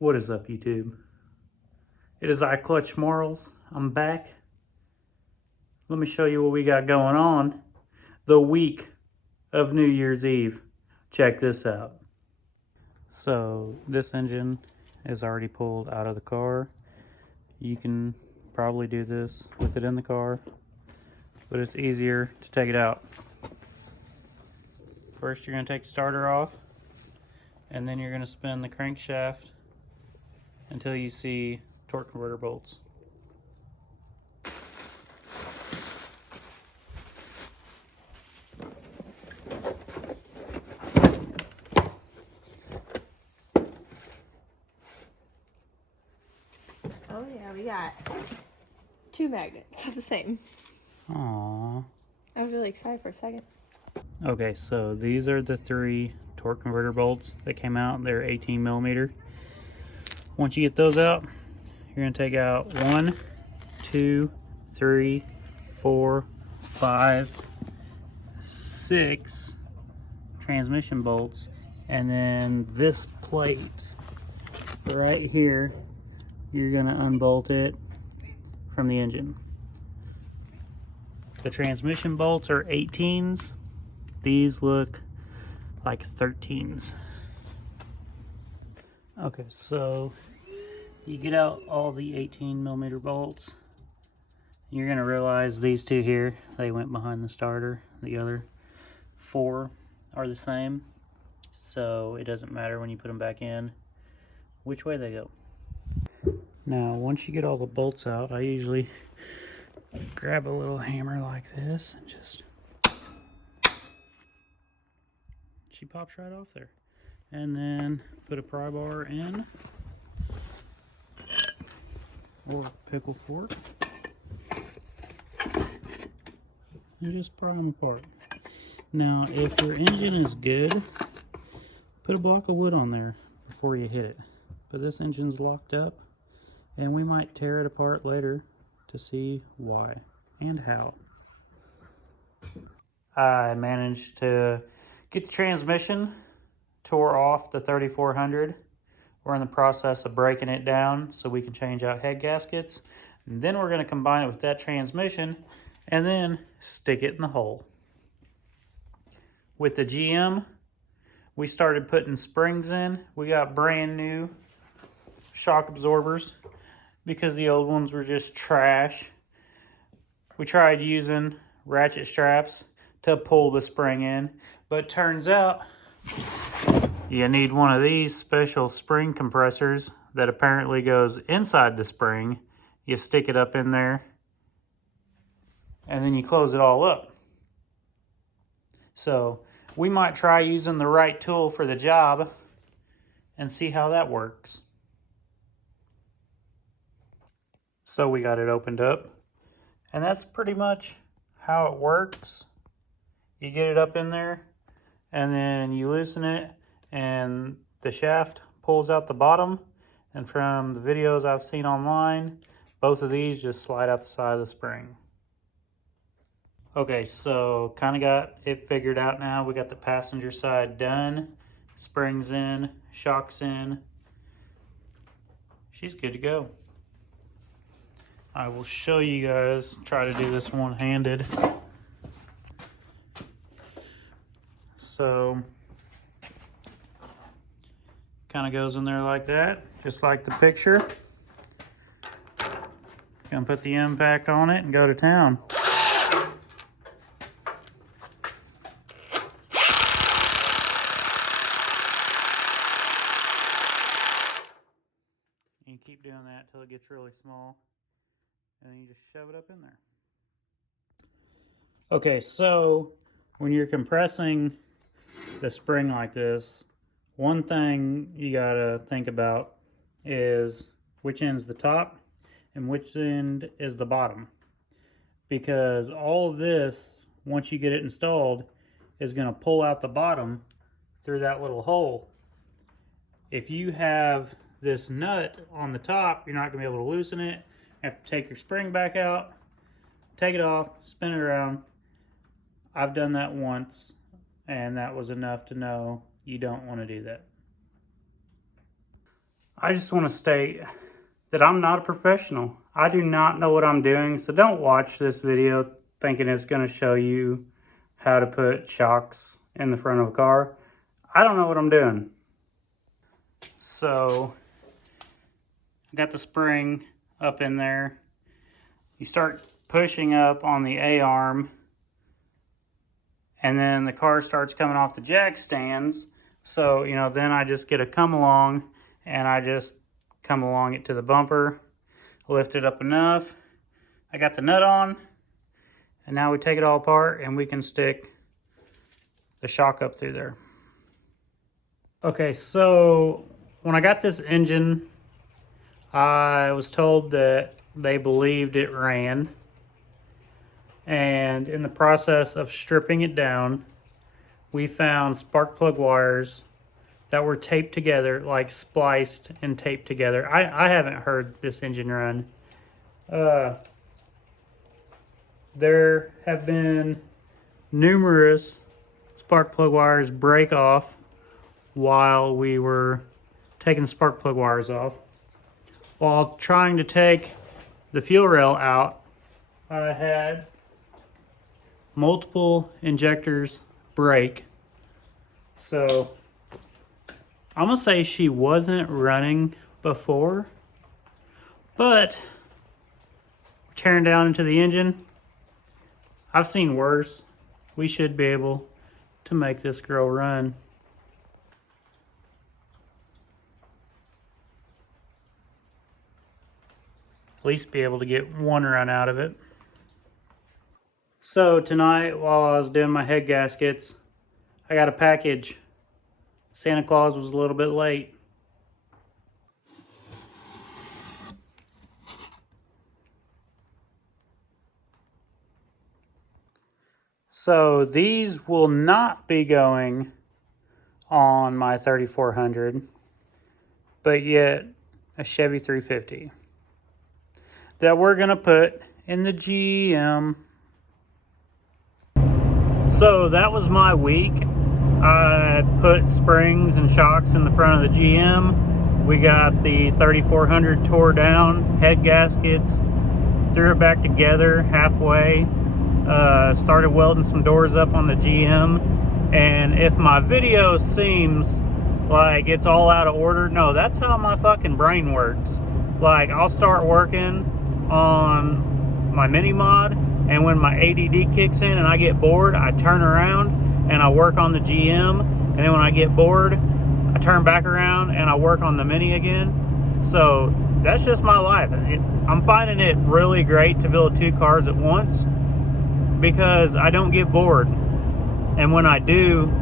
What is up, YouTube? It is I, Clutch Marles. I'm back. Let me show you what we got going on the week of New Year's Eve. Check this out. So this engine is already pulled out of the car. You can probably do this with it in the car, but it's easier to take it out. First, you're going to take the starter off, and then you're going to spin the crankshaft until you see torque converter bolts. Oh yeah, we got 2 magnets of the same. Aww. I was really excited for a second. Okay, so these are the 3 torque converter bolts that came out. They're 18 millimeter. Once you get those out, you're going to take out 1, 2, 3, 4, 5, 6 transmission bolts, and then this plate right here, you're going to unbolt it from the engine. The transmission bolts are 18s. These look like 13s. Okay, so you get out all the 18 millimeter bolts. You're gonna realize these 2 here, they went behind the starter. The other 4 are the same, so it doesn't matter when you put them back in which way they go. Now, once you get all the bolts out, I usually grab a little hammer like this and just, she pops right off there. And then put a pry bar in, or a pickle fork, and just pry them apart. Now, if your engine is good, put a block of wood on there before you hit it. But this engine's locked up, and we might tear it apart later to see why and how. I managed to get the transmission, tore off the 3400. We're in the process of breaking it down so we can change out head gaskets. And then we're going to combine it with that transmission and then stick it in the hole. With the GM, we started putting springs in. We got brand new shock absorbers because the old ones were just trash. We tried using ratchet straps to pull the spring in, but turns out you need one of these special spring compressors that apparently goes inside the spring. You stick it up in there, and then you close it all up. So we might try using the right tool for the job and see how that works. So we got it opened up, and that's pretty much how it works. You get it up in there, and then you loosen it, and the shaft pulls out the bottom. And from the videos I've seen online, both of these just slide out the side of the spring. Okay, so kind of got it figured out now. We got the passenger side done. Springs in, shocks in. She's good to go. I will show you guys, try to do this one-handed. So kind of goes in there like that, just like the picture. Gonna put the impact on it and go to town. And you keep doing that till it gets really small, and then you just shove it up in there. Okay, so when you're compressing the spring like this, one thing you gotta think about is which end's the top and which end is the bottom, because all of this, once you get it installed, is going to pull out the bottom through that little hole. If you have this nut on the top, you're not going to be able to loosen it. You have to take your spring back out, take it off, spin it around. I've done that once, and that was enough to know you don't want to do that. I just want to state that I'm not a professional. I do not know what I'm doing, so don't watch this video thinking it's going to show you how to put shocks in the front of a car. I don't know what I'm doing. So, I got the spring up in there. You start pushing up on the A-arm, and then the car starts coming off the jack stands. So, you know, then I just get a come along, and I just come along it to the bumper, lift it up enough. I got the nut on, and now we take it all apart and we can stick the shock up through there. Okay, so when I got this engine, I was told that they believed it ran, and in the process of stripping it down, we found spark plug wires that were taped together, like spliced and taped together. I haven't heard this engine run. There have been numerous spark plug wires break off while we were taking the spark plug wires off. While trying to take the fuel rail out, I had multiple injectors break. So I'm gonna say she wasn't running before, but we're tearing down into the engine. I've seen worse. We should be able to make this girl run. At least be able to get one run out of it. So tonight, while I was doing my head gaskets, I got a package. Santa Claus was a little bit late. So these will not be going on my 3400, but yet a Chevy 350 that we're gonna put in the GM. So that was my week. I put springs and shocks in the front of the GM. We got the 3400 tore down, head gaskets, threw it back together halfway, started welding some doors up on the GM. And if my video seems like it's all out of order, no, that's how my fucking brain works. Like, I'll start working on my mini mod, and when my ADD kicks in and I get bored, I turn around and I work on the GM, and then when I get bored, I turn back around and I work on the mini again. So that's just my life. I'm finding it really great to build two cars at once because I don't get bored, and when I do,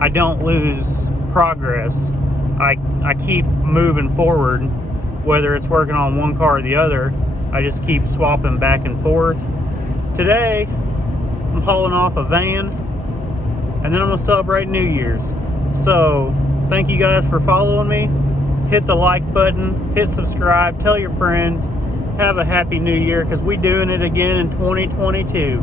I don't lose progress. I keep moving forward, whether it's working on one car or the other. I just keep swapping back and forth. Today, I'm hauling off a van, and then I'm gonna celebrate New Year's. So, thank you guys for following me. Hit the like button, hit subscribe, tell your friends. Have a happy new year, because we doing it again in 2022.